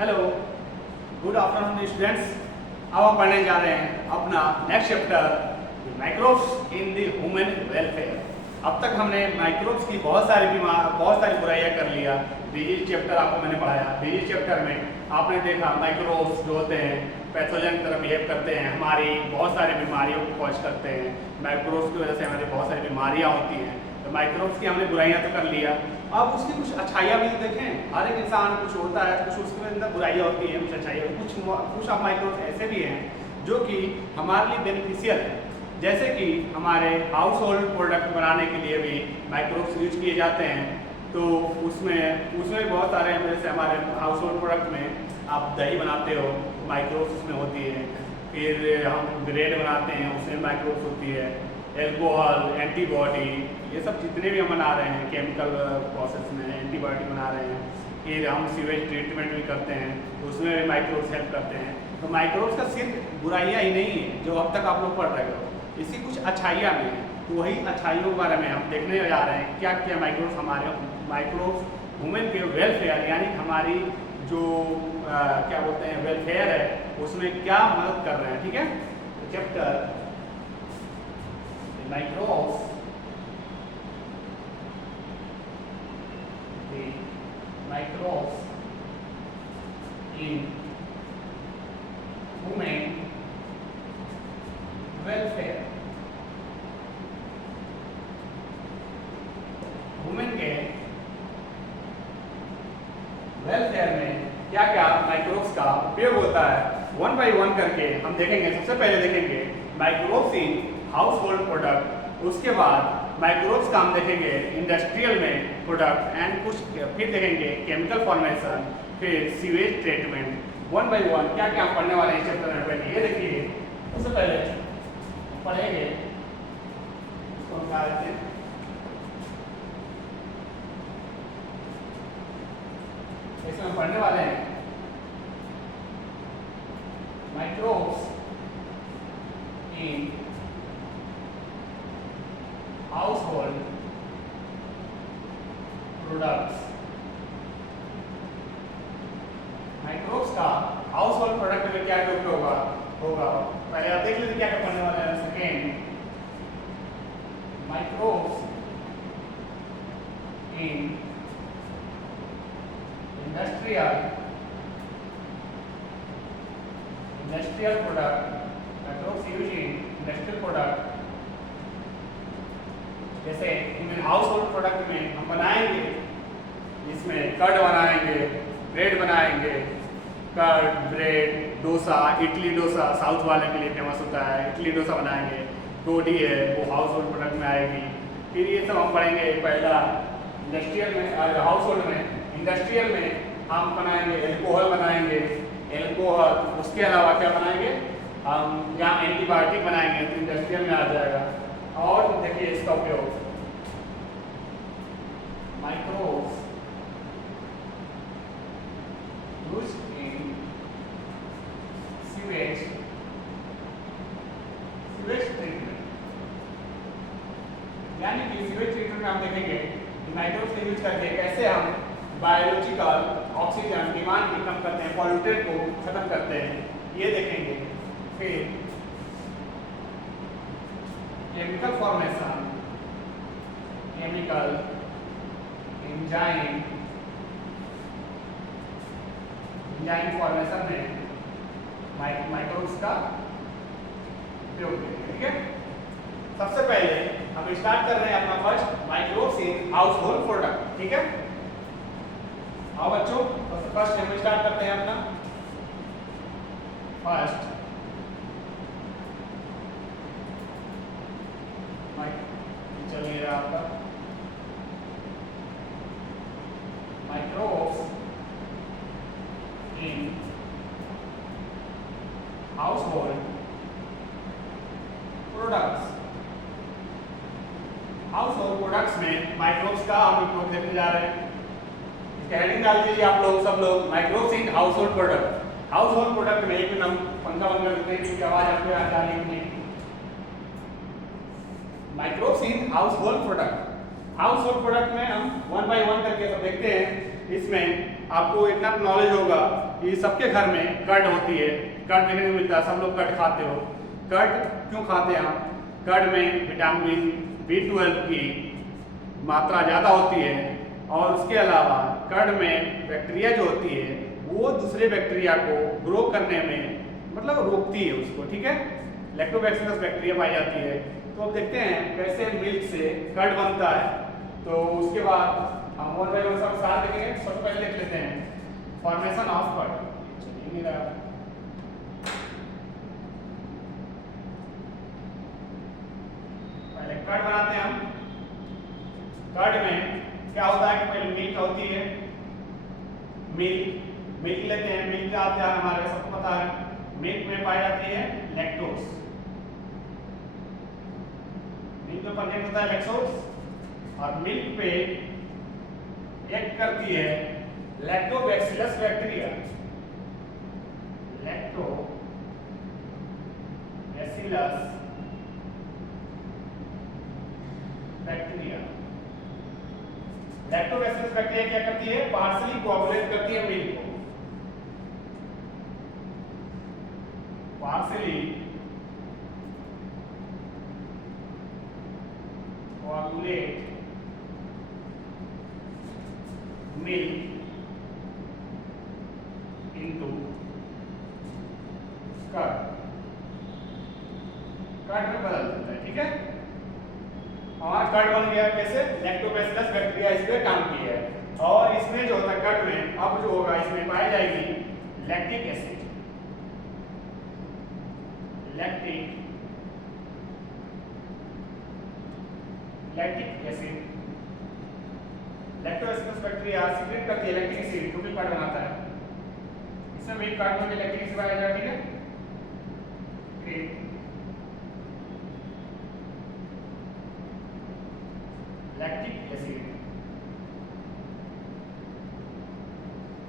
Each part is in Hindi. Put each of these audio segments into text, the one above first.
Hello, good afternoon students. अब हम पढ़ने जा रहे हैं अपना next chapter microbes in the human welfare. अब तक हमने माइक्रोब्स की बहुत सारी बुराइयां कर लिया। डिजीज चैप्टर आपको मैंने पढ़ाया। डिजीज चैप्टर में आपने देखा माइक्रोब्स जो होते हैं पैथोजन की तरह बिहेव करते हैं, हमारी बहुत सारी बीमारियों को कॉज करते हैं। माइक्रोब्स की वजह से हमारी बहुत सारी बीमारियाँ होती हैं। तो माइक्रोब्स की हमने बुराइयां तो कर लिया, अब उसकी कुछ अच्छाइयाँ भी देखें। हर एक इंसान कुछ होता है, कुछ उसके अंदर बुराइयाँ होती हैं, कुछ अच्छाइयाँ, कुछ माइक्रोब्स ऐसे भी हैं जो कि हमारे लिए बेनिफिशियल है। जैसे कि हमारे हाउस होल्ड प्रोडक्ट बनाने के लिए भी माइक्रोब्स यूज किए जाते हैं। तो उसमें बहुत सारे, जैसे हमारे हाउस होल्ड प्रोडक्ट में आप दही बनाते हो, माइक्रोब्स उसमें होती है। फिर हम ब्रेड बनाते हैं, उसमें माइक्रोब्स होती है। एल्कोहल, एंटीबॉडी, ये सब जितने भी हम बना रहे हैं केमिकल प्रोसेस में एंटीबायोटिक बना रहे हैं। फिर हम सीवेज ट्रीटमेंट भी करते हैं, उसमें भी माइक्रोब्स हेल्प करते हैं। तो माइक्रोब्स का सिर्फ बुराइयाँ ही नहीं है जो अब तक आप लोग पढ़ रहे हो, इसकी कुछ अच्छाइयाँ भी हैं। तो वही अच्छाइयों के बारे में हम देखने जा रहे हैं, क्या क्या माइक्रोब्स ह्यूमन के वेलफेयर यानी हमारी जो क्या बोलते हैं वेलफेयर है, उसमें क्या मदद कर रहे हैं। ठीक है, chapter microbes in human welfare। Human के वेलफेयर में क्या क्या माइक्रोब्स का उपयोग होता है, वन बाय वन करके हम देखेंगे। सबसे पहले देखेंगे microbes in house hold product, उसके बाद माइक्रोब्स का हम देखेंगे इंडस्ट्रियल में प्रोडक्ट एंड कुछ, फिर देखेंगे केमिकल फॉर्मेशन, फिर sewage treatment. One by one क्या क्या हम पढ़ने वाले हैं चैप्टर में। पहले ये देखिए, सबसे पहले पढ़ेंगे इसको हम क्या कहते हैं, इसमें हम पढ़ने वाले हैं microbes in household products. Microbes का हाउस होल्ड प्रोडक्ट में क्या क्या उपयोग होगा पहले आप देख लीजिए क्या क्या पढ़ने वाले हैं। Second, microbes in industrial product, microbes use in industrial product. जैसे हाउस होल्ड प्रोडक्ट में हम बनाएंगे, इसमें कर्ड बनाएंगे, ब्रेड बनाएंगे, curd, bread, dosa, idli dosa south वाले के लिए फेमस होता है, इडली डोसा बनाएंगे। रोटी है वो हाउस होल्ड प्रोडक्ट में आएगी। फिर ये सब हम पढ़ेंगे। पहला इंडस्ट्रियल में, हाउस होल्ड में, इंडस्ट्रियल में हम बनाएंगे एल्कोहल बनाएंगे, एल्कोहल। उसके अलावा क्या बनाएंगे हम, यहाँ एंटीबायोटिक बनाएंगे, तो इंडस्ट्रियल में आ जाएगा। और देखिए इसका उपयोग microbes used in sewage treatment, यानी कि सीवेज ट्रीटमेंट में हम देखेंगे कि माइक्रोब्स का यूज करके कैसे हम बायोलॉजिकल ऑक्सीजन डिमांड की कम करते हैं, पॉल्यूटेड को खत्म करते हैं, ये देखेंगे। फिर chemical formation, chemical enzyme formation में माइक्रोब्स का उपयोग करेंगे। ठीक है, सबसे पहले हम स्टार्ट कर रहे हैं अपना first microbes in house hold product. ठीक है, आओ बच्चों, फर्स्ट हम स्टार्ट करते हैं अपना फर्स्ट चलिए आपका microbes in house hold products. House hold products में माइक्रोब्स का हम उपयोग देखने जा रहे हैं। हेडिंग डाल दीजिए आप लोग, सब लोग, microbes in house hold product. House hold product में एक मिनट पंखा बंद कर देते हैं कि आवाज आपको आ जानी है। Microbes in house hold product, house hold product में हम वन बाय वन करके सब देखते हैं। इसमें आपको इतना नॉलेज होगा कि सबके घर में कर्ड होती है, कर्ड देखने को मिलता है, सब लोग कर्ड खाते हो। कर्ड क्यों खाते हैं हम? कर्ड में विटामिन B12 की मात्रा ज़्यादा होती है और उसके अलावा कर्ड में बैक्टीरिया जो होती है वो दूसरे बैक्टीरिया को ग्रो करने में मतलब रोकती है उसको, ठीक है। लैक्टोबैसिलस बैक्टीरिया पाई जाती है। तो अब देखते हैं कैसे मिल्क से कर्ड बनता है। तो उसके बाद हम और भाई सब साथ देखेंगे। सबसे पहले देख लेते हैं फॉर्मेशन ऑफ कर्ड। पहले कर्ड बनाते हैं हम। कर्ड में क्या होता है कि पहले मिल्क होती है, मिल्क लेते हैं। मिल्क क्या होता है हमारे सबको पता है। मिल्क में पाई जाती है लैक्टोज। मिल्क में प्रेजेंट होता है लैक्टोज और मिल्क पे एक्ट करती है lactobacillus bacteria. Lactobacillus bacteria. Lactobacillus bacteria क्या करती है? पार्शियली कोआगुलेट करती है मिल्क को। Partially coagulate milk into curd. Curd में बदल देता है, ठीक है। हमारा कर्ड बन गया। कैसे? लैक्टोबैसिलस बैक्टीरिया इस पे काम किया है और इसमें जो होता है कर्ड में अब जो होगा इसमें पाई जाएगी lactic acid. Lactic acid lactobacillus bacteria secret करती है लैक्टिक एसिड जो भी कर्ड बनाता है। इसमें भी कर्ड में लैक्टिक एसिड पाया जाता है, ठीक है। लैक्टिक एसिड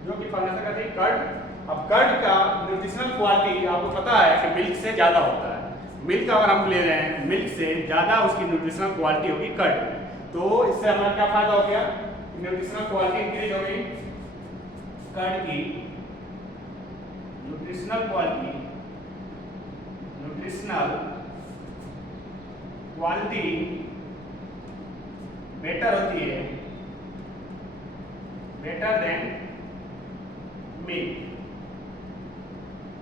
जो कि फॉर्मेशन करती है कर्ड। अब कर्ड का न्यूट्रिशनल क्वालिटी आपको पता है कि मिल्क से ज्यादा होता है। मिल्क अगर हम ले रहे हैं, मिल्क से ज्यादा उसकी न्यूट्रिशनल क्वालिटी होगी कर्ड में। तो इससे हमारा क्या फायदा हो गया? न्यूट्रिशनल क्वालिटी इंक्रीज होगी। कर्ड की न्यूट्रिशनल क्वालिटी बेटर होती है, बेटर देन मिल्क।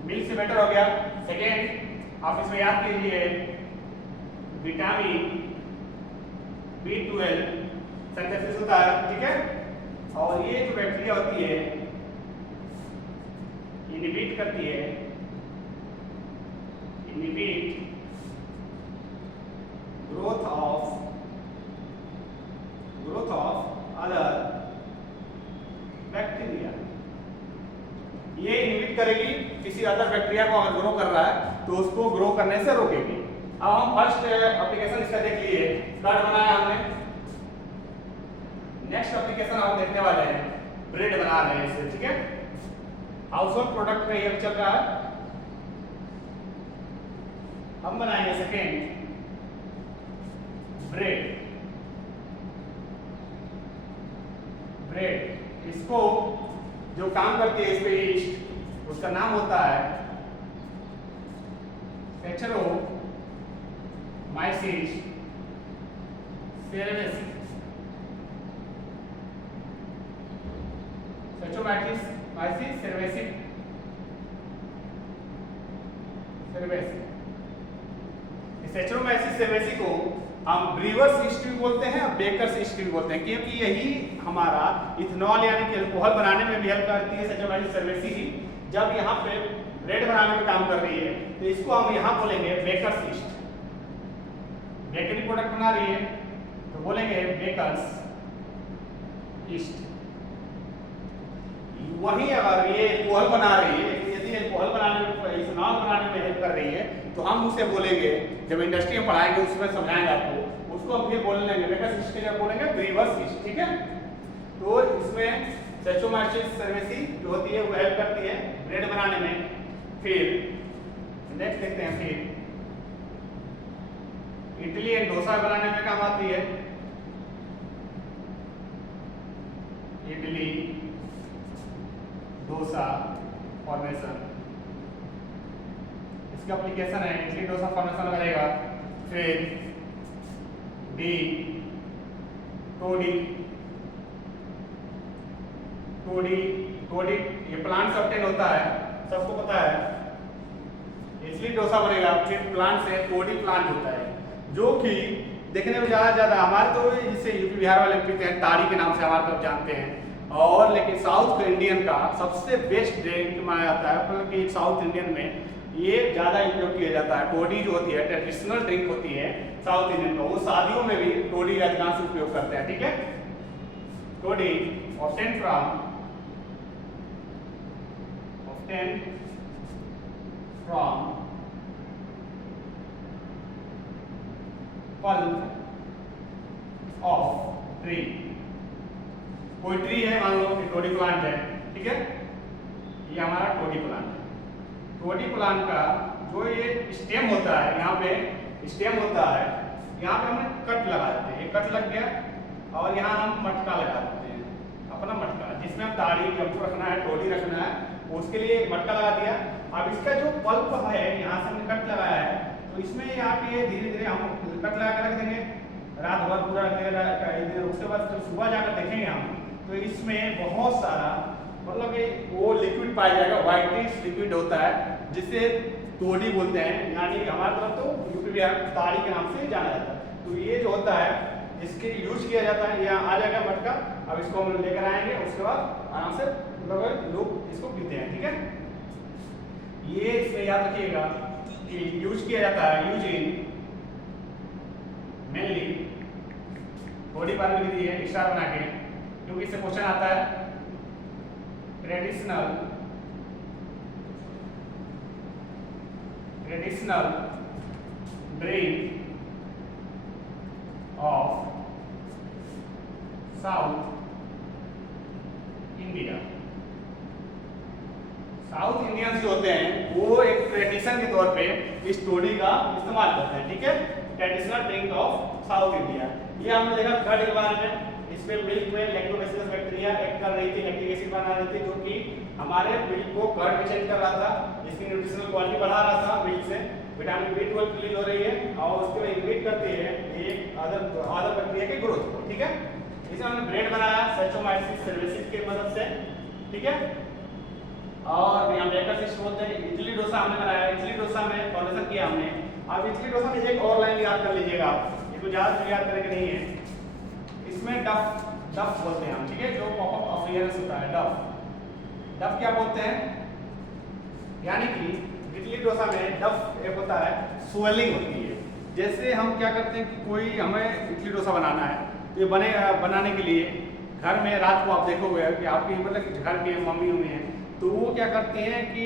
मिल्क से बेटर हो गया। सेकेंड, आप इसमें याद कीजिए विटामिन B12 सिंथेसिस होता है, ठीक है। और ये जो बैक्टीरिया होती है इनहिबिट करती है, inhibit growth of other bacteria. ये इनहिबिट करेगी किसी अदर बैक्टीरिया को, अगर ग्रो कर रहा है तो उसको ग्रो करने से रोकेगी। अब हम फर्स्ट एप्लीकेशन इसका देख लिए, कर्ड बनाया हमने। नेक्स्ट एप्लीकेशन हम देखने वाले हैं, ब्रेड बना रहे हैं इससे, ठीक है। हाउस होल्ड प्रोडक्ट में ये चल रहा है। हम बनाएंगे सेकेंड ब्रेड। इसको जो काम करती है इस पे ईस्ट, उसका नाम होता है Saccharomyces cerevisiae। Saccharomyces cerevisiae। Saccharomyces cerevisiae को हम ब्रीवर्स ईस्ट भी बोलते हैं और बेकर्स ईस्ट भी बोलते हैं, क्योंकि यही हमारा इथेनॉल यानी कि अल्कोहल बनाने में भी हेल्प करती है। Saccharomyces cerevisiae जब यहाँ पे ब्रेड बनाने में काम कर रही है तो इसको हम यहाँ बोलेंगे बेकर्स ईस्ट। बेकरी प्रोडक्ट बना रही है तो बोलेंगे बेकर्स ईस्ट। वहीं अगर ये अल्कोहल बना रही है, यदि अल्कोहल बनाने में, इथेनॉल बनाने में हेल्प कर रही है तो हम उसे बोलेंगे, जब इंडस्ट्री में पढ़ाएंगे उसमें समझाएंगे आपको, उसको हम फिर बोलने लगेंगे बेकर्स ईस्ट के जगह बोलेंगे ब्रीवर्स ईस्ट, ठीक है। तो इसमें Saccharomyces cerevisiae जो होती है वो हेल्प करती है ब्रेड बनाने में। फिर नेक्स्ट देखते हैं, फिर इडली एंड डोसा बनाने में काम आती है। इडली डोसा फॉर्मेशन, इसका एप्लीकेशन है इडली डोसा फॉर्मेशन बनेगा। फिर डी टोडी, ये प्लांट से ऑब्टेन होता है, सबको पता है, इडली डोसा बनेगा। फिर प्लांट से टोडी प्लांट होता है जो कि देखने में ज़्यादा हमारे तो इसे यूपी बिहार वाले पीते हैं, ताड़ी के नाम से हमारे तरफ जानते हैं। और लेकिन साउथ इंडियन का सबसे बेस्ट ड्रिंक माना जाता है, मतलब कि साउथ इंडियन में ये ज़्यादा उपयोग किया जाता है। टोडी जो होती है ट्रेडिशनल ड्रिंक होती है साउथ इंडियन का, वो शादियों में भी टोडी अधिकांश उपयोग करते हैं। ठीक है, toddy obtain from pulp of tree. कोई ट्री है, मान लो कि टोडी प्लांट है, ठीक है, ये हमारा टोडी प्लांट है। टोडी प्लांट का जो ये स्टेम होता है, यहाँ पे स्टेम होता है, यहाँ पे हमने कट लगा देते हैं, ये कट लग गया और यहाँ हम मटका लगा देते हैं, अपना मटका जिसमें हम ताड़ी हमको रखना है, टोडी रखना है, उसके लिए मटका लगा दिया। अब इसका जो पल्प है, यहाँ से हमने कट लगाया है, तो इसमें आप ये धीरे धीरे हम कट लगा कर रख देंगे, रात भर पूरा रख देंगे। उसके बाद जब सुबह जाकर देखेंगे हम, तो इसमें बहुत सारा मतलब कि वो लिक्विड पाया जाएगा, व्हाइटिश लिक्विड होता है जिसे टोडी बोलते हैं, यानी हमारे तरफ तो यूपी बिहार ताड़ी के नाम से जाना जाता है। तो ये जो होता है इसके यूज किया जाता है, यहाँ आ जाएगा मटका। अब इसको हम लेकर आएंगे, उसके बाद आराम से लोग इसको पीते हैं। ठीक है, ये इसमें याद रखिएगा कि यूज किया जाता है, use in mainly body part में दी है स्टार बना के, क्योंकि इससे क्वेश्चन आता है traditional drink of south India. South Indians जो होते हैं वो एक ट्रेडिशन के तौर पे इस टोडी का इस्तेमाल करते हैं। ठीक है, traditional drink of south India. ये हमने देखा कर्ड के बारे में, इसमें मिल्क में लैक्टोबैसिलस बैक्टीरिया एक्ट कर रही थी, लैक्टिक एसिड बना रही थी, जो कि हमारे मिल्क को कर्ड में चेंज कर रहा था, इसकी न्यूट्रिशनल क्वालिटी बढ़ा रहा था मिल्क से, विटामिन B12 रिलीज हो रही है और उसके बाद इनहिबिट करती है एक अदर बैक्टीरिया के ग्रोथ को। ठीक है, इसमें हमने ब्रेड बनाया सेचोमाइसिस सर्विसिस की मदद से। ठीक है, और हम बेकर सिस्टम बोलते हैं। इडली डोसा हमने बनाया, इडली डोसा में फॉर्मेशन किया हमने। अब इडली डोसा में एक और लाइन याद कर लीजिएगा आप, ये तो ज़्यादा याद करने के नहीं है, इसमें डफ बोलते हैं हम। ठीक है, जो पॉप अप अपीयरेंस होता है, डफ क्या बोलते हैं, यानी कि इडली डोसा में डफ एक होता है, स्वेलिंग होती है। जैसे हम क्या करते हैं कि कोई हमें इडली डोसा बनाना है, तो ये बनाने के लिए घर में रात को आप देखोगे कि आपकी मतलब घर के मम्मी हैं, तो वो क्या करते हैं कि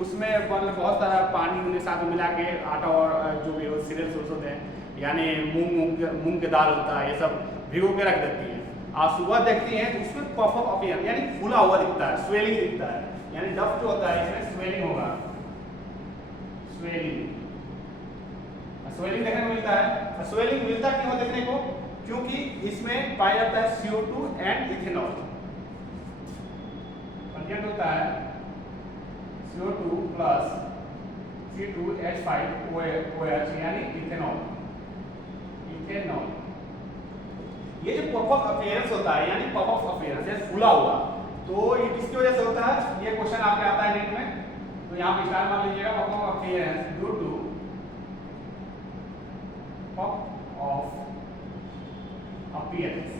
उसमें मतलब बहुत सारा पानी उन्हें साथ में मिला के आटा और जो भी सीरियल्स होते हैं, यानी मूंग के दाल होता है, ये सब भिगो के रख देती हैं। आप सुबह देखती हैं तो उसमें पफ अप अपीयरेंस यानी फूला हुआ दिखता है, स्वेलिंग दिखता है, यानी डफ जो होता है इसमें स्वेलिंग होगा, स्वेलिंग देखने को मिलता है। स्वेलिंग मिलता क्यों देखने को, क्योंकि इसमें पाया जाता है CO2 एंड इथेनॉल, कंटेंट होता है CO2 प्लस C2H5OH यानी इथेनॉल। ये जो पॉप अप अपीयरेंस होता है, यानी पॉप अप अपीयरेंस जैसे फूला हुआ, तो ये किसकी वजह से होता है, ये क्वेश्चन आपके आता है नीट में, तो यहाँ पे स्टार मान लीजिएगा, pop up appearance due to pop of appearance.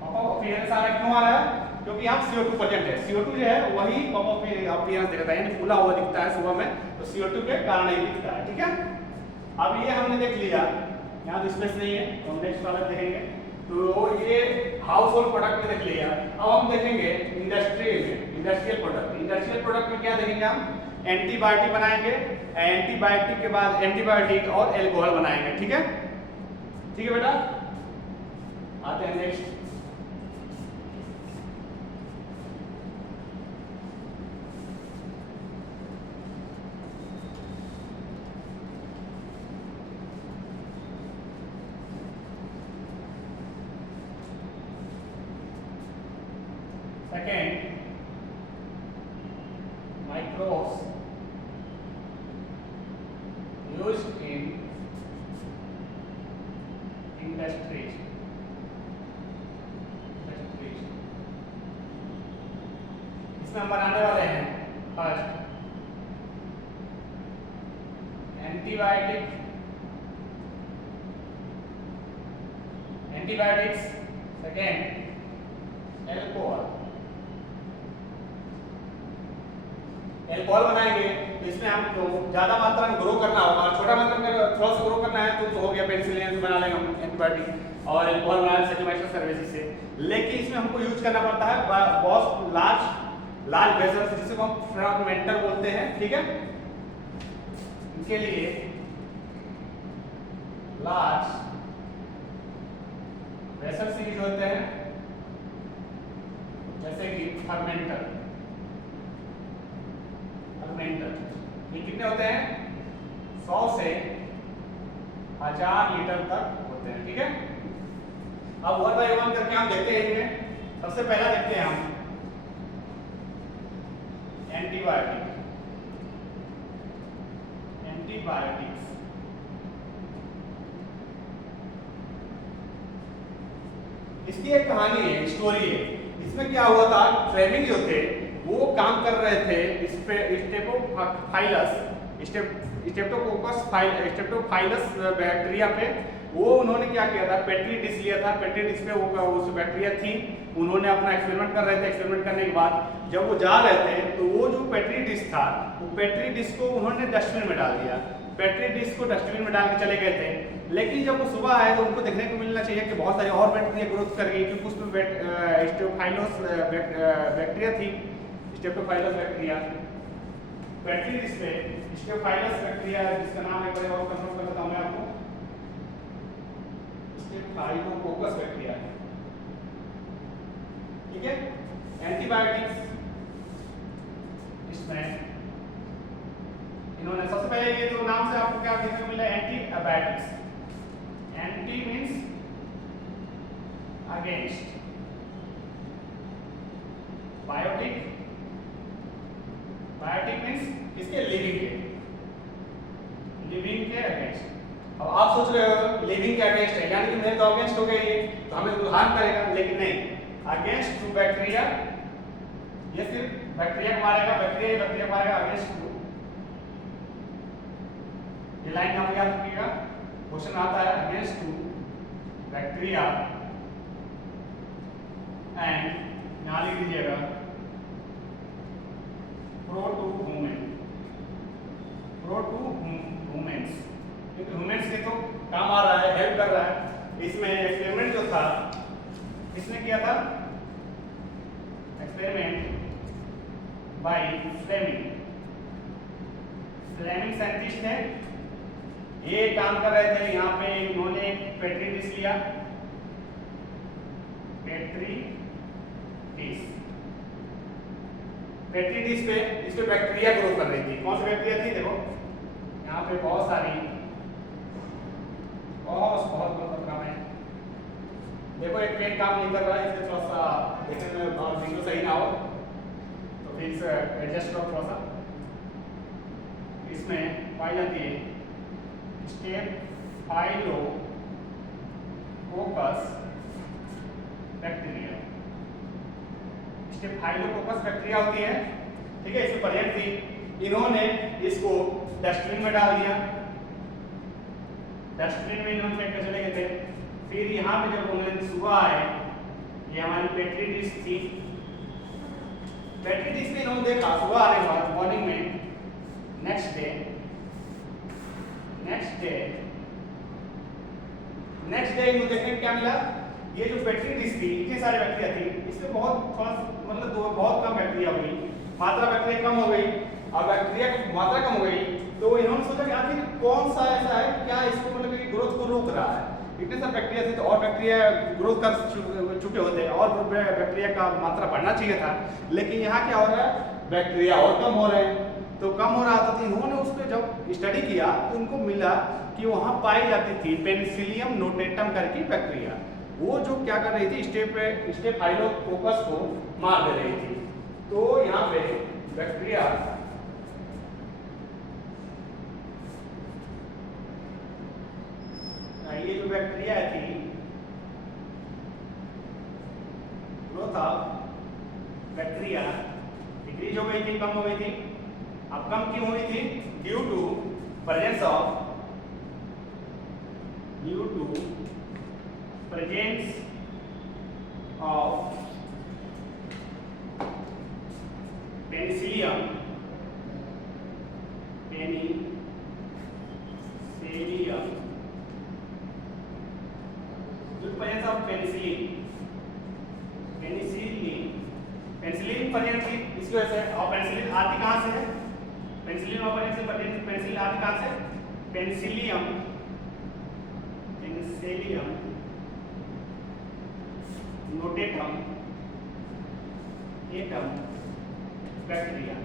Pop of appearance आ रहा है, क्यों आ रहा है, क्योंकि यहाँ CO2 प्रेजेंट है। CO2 जो है वही पॉप ऑफ अपीयरेंस दिखता है, यानी फूला हुआ दिखता है सुबह में, तो CO2 के कारण ही दिखता है। ठीक है, अब ये हमने देख लिया, यहाँ तो स्पेस नहीं है, तो हम नेक्स्ट वाला देखेंगे। तो ये हाउस होल्ड प्रोडक्ट में देख लिया। अब हम देखेंगे इंडस्ट्रियल प्रोडक्ट। इंडस्ट्रियल प्रोडक्ट में क्या देखेंगे हम, एंटीबायोटिक बनाएंगे, एंटीबायोटिक के बाद एंटीबायोटिक और एल्कोहल बनाएंगे। ठीक है, ठीक है बेटा, आते हैं नेक्स्ट। इसमें हम बनाने वाले हैं फर्स्ट एंटीबायोटिक्स, सेकेंड एल्कोहल बनाएंगे। तो इसमें हमको ज्यादा मात्रा में ग्रो करना होगा, छोटा मात्रा में थोड़ा सा ग्रो करना है तो हो गया पेनिसिलिन बना लेंगे हम एंटीबायोटिक, और एल्कोहल बना लेंगे सेटिमाइसिस सर्वेसिस से। लेकिन इसमें हमको यूज करना पड़ता है बहुत लार्ज वेसल्स जिसे हम फ्रैगमेंटर बोलते हैं, ठीक है। इनके लिए लार्ज वेसल्स यूज होते हैं, जैसे कि फर्मेंटर। ये कितने होते हैं? 100 से 1000 लीटर तक होते हैं, ठीक है। अब वन बाय वन करके हम देखते हैं इनमें। सबसे पहला देखते हैं हम एंटीबायोटिक्स। इसकी एक कहानी है, स्टोरी है। इसमें क्या हुआ था, फ्लेमिंग जो थे वो काम कर रहे थे स्टेप्टोफाइलस बैक्टीरिया पे। वो उन्होंने क्या किया था, पेट्री डिश लिया था। पेट्री डिश पे वो उस बैक्टीरिया थी, उन्होंने अपना एक्सपेरिमेंट कर रहे थे। एक्सपेरिमेंट करने के बाद जब वो जा रहे थे तो वो जो पेट्री डिश था, वो पेट्री डिश को उन्होंने डस्टबिन में डाल दिया। पेट्री डिश को डस्टबिन में डाल के चले गए थे। लेकिन जब वो सुबह आए तो उनको देखने को मिलना चाहिए कि बहुत सारी और बैक्टीरिया ग्रोथ कर गई, क्योंकि उसमें स्टेप्टोफाइलस बैक्टीरिया थी। स्टेप्टोफाइलस बैक्टीरिया पेट्री डिश पे स्टेप्टोफाइलस बैक्टीरिया, जिसका नाम एक बार और कंफर्म कर देता हूं मैं आपको, स्टेप्टोफाइलोकोकस बैक्टीरिया, ठीक है। एंटीबायोटिक्स इसमें इन्होंने सबसे पहले ये तो नाम से आपको क्या देखने को मिला, antibiotics. Anti means against, biotic means इसके लिविंग के अगेंस्ट। अब आप सोच रहे हो लिविंग के अगेंस्ट है, यानी कि मेरे तो अगेंस्ट हो गए ये, तो हमें तो हार्म करेगा। लेकिन नहीं, अगेंस्ट टू बैक्टीरिया, ये सिर्फ बैक्टीरिया को मारेगा, बैक्टीरिया मारेगा अगेंस्ट टू। ये लाइन आप याद रखिएगा, क्वेश्चन आता है अगेंस्ट टू बैक्टीरिया एंड, यहां लिख दीजिएगा प्रो टू ह्यूमन्स, क्योंकि ह्यूमन्स के तो काम आ रहा है, हेल्प कर रहा है। इसमें एक्सपेरिमेंट जो था, किसने किया था? एक्सपेरिमेंट बाय फ्लेमिंग साइंटिस्ट है। ये काम कर रहे थे यहाँ पे। इन्होंने पेट्री डिश लिया, पेट्री डिश पे इस पे बैक्टीरिया ग्रो कर रही थी। कौन सी बैक्टीरिया थी? देखो यहाँ पे बहुत सारी, बहुत मात्रा में। देखो एक पेन काम नहीं कर रहा है, इससे थोड़ा सा देखने में और वीडियो सही ना हो तो फिर एडजस्ट करो थोड़ा सा। इसमें पाई जाती है स्टेफाइलोकोकस बैक्टीरिया। स्टेफाइलोकोकस बैक्टीरिया होती है, ठीक है। इसमें प्रेजेंट थी। इन्होंने इसको डस्टबिन में डाल दिया। डस्टबिन में इन्होंने फेंक कर चले गए थे। फिर यहाँ पे जब उन्होंने सुबह आए, ये हमारी पेट्री डिश थी। पेट्री डिश में इन्होंने देखा सुबह आने के बाद, मॉर्निंग में, नेक्स्ट डे इनको देखने को क्या मिला, ये जो पेट्री डिश थी, इतनी सारी बैक्टीरिया थी, इसमें बहुत कम बैक्टीरिया हुई, मात्रा बैक्टीरिया कम हो गई। और बैक्टीरिया की मात्रा कम हो गई तो इन्होंने सोचा कि आखिर कौन सा ऐसा है क्या इसको मतलब कि ग्रोथ को रोक रहा है। इतने सारे बैक्टीरिया थे तो और बैक्टीरिया ग्रोथ कर चुके होते, और बैक्टीरिया का मात्रा बढ़ना चाहिए था। लेकिन यहाँ क्या हो रहा है, बैक्टीरिया और कम हो रहे हैं। तो कम हो रहा था, तो इन्होंने उस पर जब स्टडी किया तो उनको मिला कि वहाँ पाई जाती थी पेनिसिलियम नोटेटम करके बैक्टीरिया। वो जो क्या कर रही थी, स्टेफाइलोकोकस को मार दे रही थी। तो यहाँ पे बैक्टीरिया ये जो बैक्टीरिया थी, ग्रोथ ऑफ बैक्टीरिया डिक्रीज हो गई थी, कम हो गई थी। अब कम क्यों हुई थी? Due to presence of penicillium presence of penicillin presence थी इसकी वजह से। और पेनिसिलिन आती कहाँ से है? पेनिसिलिन और पेनिसिलिन आती कहाँ से? Penicillium notatum atom bacteria.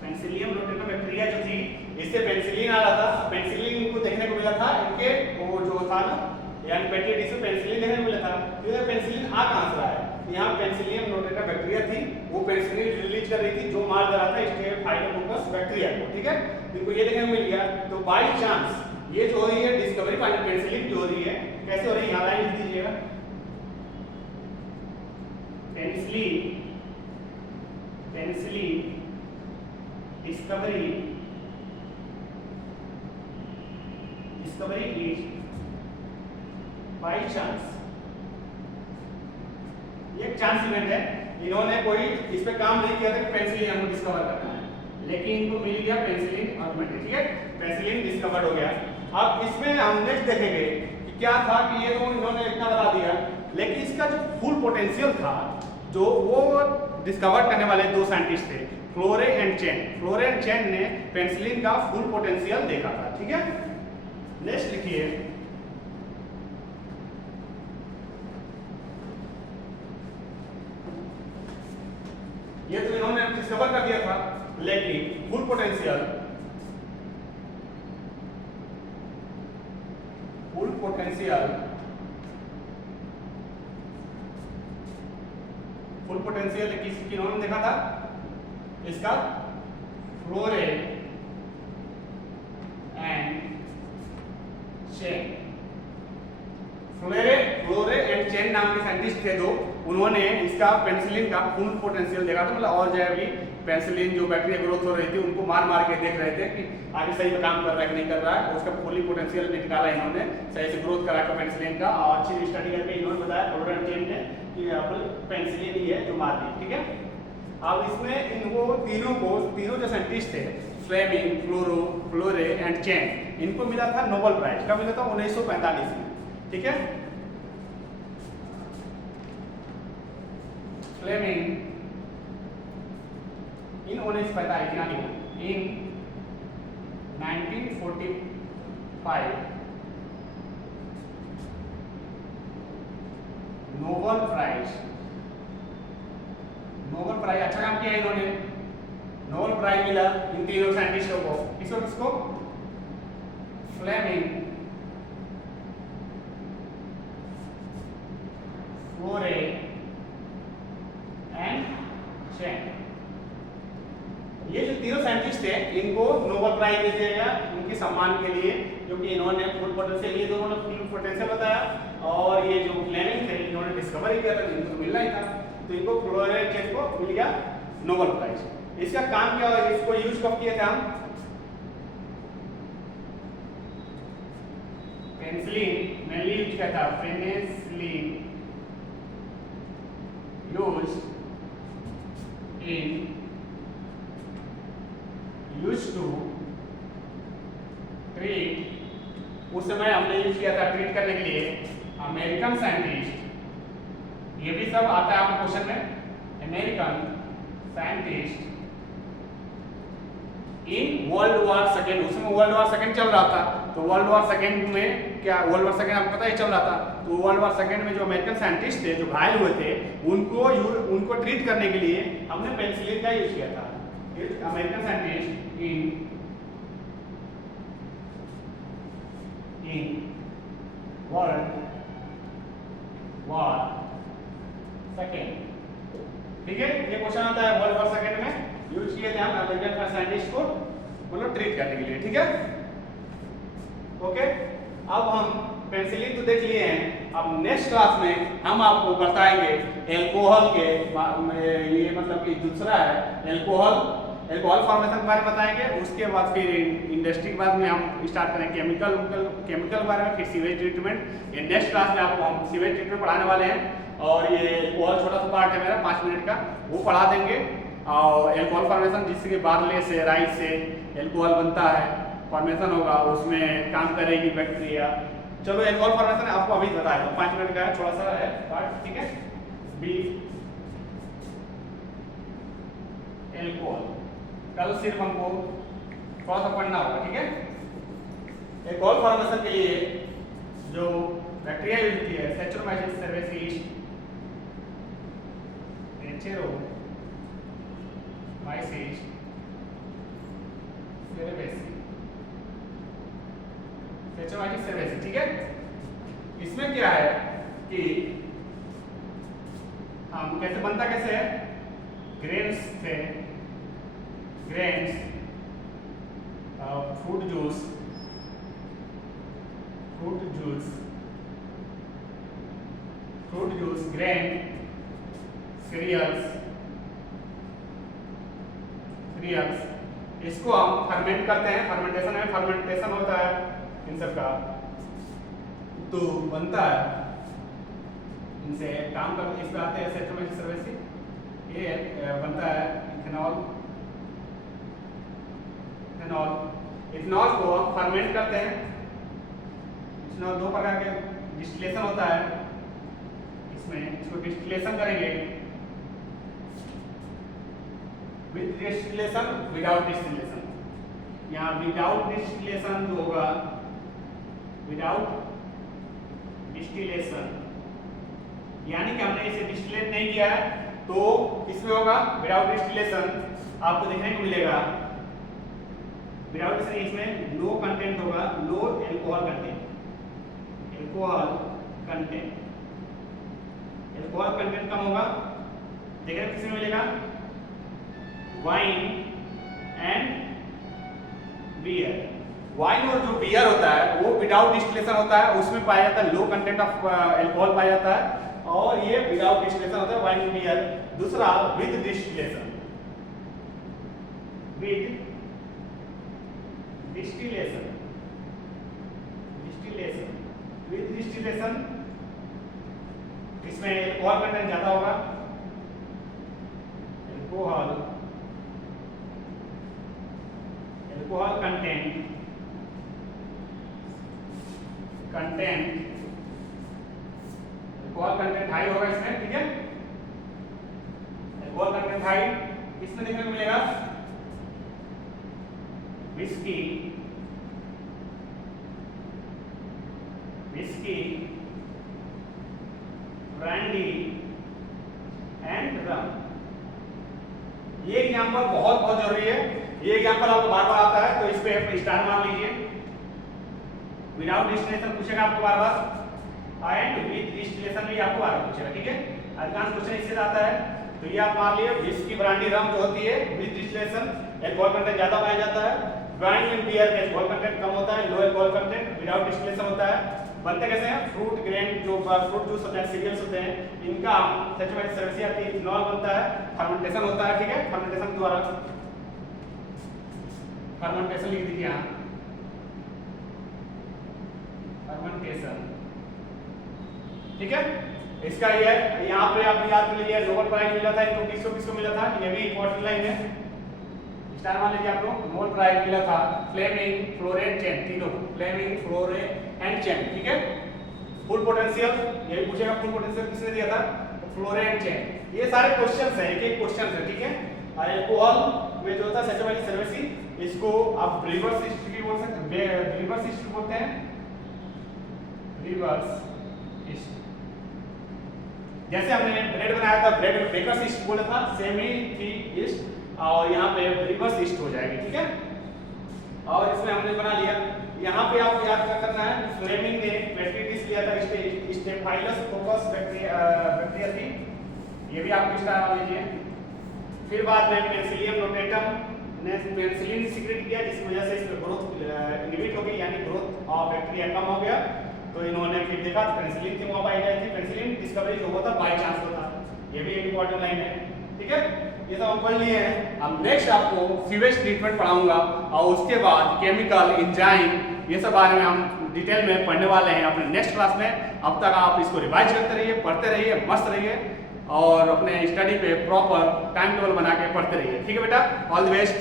Penicillium notatum bacteria जो थी, इससे पेनिसिलिन आ रहा था। पेनिसिलिन को देखने को मिला था इनके वो जो था ना, यानी पेटी टिश्यू पेनिसिलिन देखने को मिला था। तो ये पेनिसिलिन आ कहाँ से रहा है? यहाँ पेनिसिलियम नोटेटम बैक्टीरिया थी, वो पेनिसिलिन रिलीज कर रही थी जो मार कर रहा था स्टेफाइलोकोकस बैक्टीरिया को। ठीक है, इनको ये देखने को मिल गया। तो बाय चांस ये जो हो रही है डिस्कवरी पेनिसिलिन जो हो रही है, कैसे हो रही है? यहाँ लाइन लिख दीजिएगा। Penicillin discovery is by chance. ये एक चांस इवेंट है। इन्होंने कोई इस पे काम नहीं किया था कि पेनिसिलिन हमको डिस्कवर करना है, लेकिन इनको मिल गया पेनिसिलिन ऑटोमेटिक। ठीक है, पेनिसिलिन डिस्कवर्ड हो गया। अब इसमें हम नेक्स्ट देखेंगे कि क्या था कि ये तो इन्होंने इतना बता दिया, लेकिन इसका जो फुल पोटेंशियल था, जो वो डिस्कवर करने वाले दो साइंटिस्ट थे, Florey and Chain. Florey and Chain ने पेनिसिलिन का फुल पोटेंशियल देखा था। ठीक है, नेक्स्ट लिखिए ये तो इन्होंने डिस्कवर कर दिया था, लेकिन फुल पोटेंशियल किसकी इन्होंने देखा था? इसका Florey and Chain. Florey and Chain नाम के साइंटिस्ट थे दो, उन्होंने इसका पेनिसिलिन का फुल पोटेंशियल देखा था। मतलब और जो भी पेनिसिलिन जो बैक्टीरिया ग्रोथ हो रही थी उनको मार मार के देख रहे थे कि आगे सही में काम कर रहा है कि नहीं कर रहा है। उसका फुली पोटेंशियल निकाला इन्होंने, सही से ग्रोथ करा का पेनिसिलिन का। और अच्छी स्टडी करके इन्होंने बताया फ्लोरे एंड चेन ने कि पेनिसिलिन ही है जो मार दी। ठीक है, अब इसमें इनको तीनों जो साइंटिस्ट थे, फ्लेमिंग, फ्लोरे एंड चेन, इनको मिला था नोबेल प्राइज। कब मिला था? 1945 में। ठीक है, फ्लेमिंग in 1945 नोबेल प्राइज अच्छा काम किया इन्होंने। नोबेल प्राइज मिला इन तीनों साइंटिस्टों को। किसको? Fleming, Florey and Chain. ये जो तीनों साइंटिस्ट थे इनको नोबेल प्राइज दिया गया उनके सम्मान के लिए, क्योंकि इन्होंने फुल पोटेंशियल, ये दोनों ने फुल पोटेंशियल बताया, और ये जो फ्लेमिंग थे इन्होंने डिस्कवरी किया था, इनको तो मिलना ही था। तो इनको फ्लोरे चेन को मिल गया नोबेल प्राइज। इसका काम क्या हुआ? इसको यूज कब किया था हम? पेनिसिलिन मेनली यूज किया था। पेनिसिलिन यूज टू ट्रीट, उस समय हमने यूज किया था ट्रीट करने के लिए अमेरिकन साइंटिस्ट। ये भी सब आता है आपको क्वेश्चन में। American scientist in world war second. उस समय वर्ल्ड वॉर सेकेंड चल रहा था, तो वर्ल्ड वॉर सेकेंड में क्या, वर्ल्ड वॉर सेकेंड आपको पता है चल रहा था। तो वर्ल्ड वॉर सेकेंड में जो अमेरिकन साइंटिस्ट थे जो घायल हुए थे, उनको ट्रीट करने के लिए हमने पेनिसिलिन का यूज किया था। American scientist in world war second. ठीक है, ये क्वेश्चन आता है वर्ल्ड वॉर सेकेंड में यूज किए थे हम अमेरिकन साइंटिस्ट को मतलब ट्रीट करने के लिए। ठीक है, ओके। अब हम पेनिसिलिन तो देख लिए हैं, अब नेक्स्ट क्लास में हम आपको बताएंगे एल्कोहल के ये मतलब कि दूसरा है एल्कोहल फॉर्मेशन के बारे में बताएंगे। उसके बाद फिर इंडस्ट्री के बाद में हम स्टार्ट करेंगे केमिकल के बारे में, फिर सीवेज ट्रीटमेंट। ये नेक्स्ट क्लास में आपको हम सीवेज ट्रीटमेंट पढ़ाने वाले हैं और ये एल्कोहल छोटा सा पार्ट है मेरा 5 मिनट का, वो पढ़ा देंगे। और एल्कोहल फॉर्मेशन जिसके बार्ले से राइस से एल्कोहल बनता है, फॉर्मेशन होगा, उसमें काम करेगी बैक्टीरिया। चलो एल्कोहल फॉर्मेशन आपको अभी बताया दो, 5 मिनट का है, थोड़ा सा है पार्ट, ठीक है। बी एल्कोहल कल सिर्फ हमको थोड़ा सा पढ़ना होगा, ठीक है। एल्कोहल फॉर्मेशन के लिए जो बैक्टीरिया यूज होती है सैचुरोमाइसिस सेरेसिस, माइसिस सेरेसिस, ठीक है। इसमें क्या है कि हम कैसे बनता कैसे है, ग्रेन्स थे, grains fruit juice grain cereals, इसको हम फर्मेंट करते हैं। फर्मेंटेशन होता है इन सब का, तो बनता है इनसे काम कर इसमें आते हैं सैचुरेटेड सर्विस, ये बनता है इथेनॉल को हम फर्मेंट करते हैं। इथेनॉल 2 प्रकार के डिस्टिलेशन होता है, इसमें इसको डिस्टिलेशन करेंगे विद डिस्टिलेशन, विदाउट डिस्टिलेशन। यहाँ विदाउट डिस्टिलेशन जो होगा, विदाउट डिस्टिलेशन यानी कि हमने इसे डिस्टिलेट नहीं किया है, तो इसमें होगा विदाउट डिस्टिलेशन। आपको देखने को मिलेगा विदाउट डिस्टिलेशन इसमें लो कंटेंट होगा, लो एल्कोहल कंटेंट कम होगा। देखने किसमें मिलेगा, वाइन एंड बियर। वाइन और जो बियर होता है वो विदाउट डिस्टिलेशन होता है, उसमें पाया जाता है लो कंटेंट ऑफ एल्कोहल पाया जाता है, और ये विदाउट डिस्टिलेशन होता है वाइन और बियर। दूसरा विद डिस्टिलेशन, इसमें एल्कोहल कंटेंट ज्यादा होगा, एल्कोहल कंटेंट हाई होगा इसमें, ठीक है। एल्कोहल कंटेंट हाई इसमें देखने को मिलेगा विस्की, ब्रांडी एंड रम। ये एग्जांपल बहुत जरूरी है, ये एग्जांपल आपको बार बार आता है, तो इस पे स्टार मार लीजिए। विदाउट डिस्टिलेशन पूछेगा आपको बार बार, एंड विद डिस्टिलेशन भी आपको बार बार पूछेगा, ठीक है। अधिकांश क्वेश्चन इससे आता है, तो ये आप मान लिए विस्की, ब्रांडी, रम जो होती है विद डिस्टिलेशन एल्कोहल कंटेंट ज्यादा पाया जाता है। वाइन एंड बियर में एल्कोहल कंटेंट कम होता है, लो एल्कोहल कंटेंट, विदाउट डिस्टिलेशन होता है। बनते कैसे हैं, फ्रूट ग्रेन जो फ्रूट जूस होते हैं, सीरियल्स होते हैं, इनका सैचुरेटेड सर्विस आती है, इथेनॉल बनता है, फर्मेंटेशन होता है, ठीक है। फर्मेंटेशन द्वारा फर्मेंटेशन लिख दीजिए यहाँ, फर्मेंटेशन, ठीक है। इसका ये है, यहाँ पे आप याद कर लीजिए नोबेल प्राइज मिला था इनको, किसको मिला था, ये भी इंपॉर्टेंट लाइन है, स्टार मान लीजिए आप लोग। नोबेल प्राइज मिला था फ्लेमिंग, फ्लोरेंट चेन, तीनों फ्लेमिंग, फ्लोरेंट एंड चेन, ठीक है। फुल पोटेंशियल, ये भी पूछेगा फुल पोटेंशियल किसने दिया था, फ्लोरेंट चेन। ये सारे क्वेश्चंस हैं, एक क्वेश्चन है, ठीक है। और एल्कोहल में जो होता है सैचुरेटेड सर्विस, इसको आप रिवर्स हिस्ट्री बोल सकते हैं, रिवर्स हिस्ट्री बोलते हैं, रिवर्स हिस्ट्री। जैसे हमने ब्रेड बनाया था, ब्रेड में बेकर्स ईस्ट बोला था, सेम ही थी ईस्ट, और यहाँ पे रिवर्स ईस्ट हो जाएगी, ठीक है। और इसमें हमने बना लिया, यहाँ पे आपको याद क्या करना है, फ्लेमिंग ने बैक्टीरिया लिया था, स्टेफाइलस कोकस बैक्टीरिया थी, ये भी आपको स्टार लीजिए। फिर बाद में पेनिसिलियम नोटेटम ने पेनिसिलिन सीक्रेट किया, जिसकी वजह से इसमें ग्रोथ इनहिबिट हो गई, यानी ग्रोथ ऑफ बैक्टीरिया कम हो गया। तो इन्होंने फिर देखा पेनिसिलिन की वहाँ पाई गई थी। पेनिसिलिन डिस्कवरी जो हुआ था बाई चांस होता, ये भी एक इंपॉर्टेंट लाइन है। ठीक है, ये सब हम पढ़ लिए हैं। अब नेक्स्ट आपको सीवेज ट्रीटमेंट पढ़ाऊंगा और उसके बाद केमिकल एंजाइम ये सब बारे में हम डिटेल में पढ़ने वाले हैं अपने नेक्स्ट क्लास में। अब तक आप इसको रिवाइज करते रहिए, पढ़ते रहिए, मस्त रहिए और अपने स्टडी पे प्रॉपर टाइम टेबल बना के पढ़ते रहिए। ठीक है बेटा, ऑल द बेस्ट।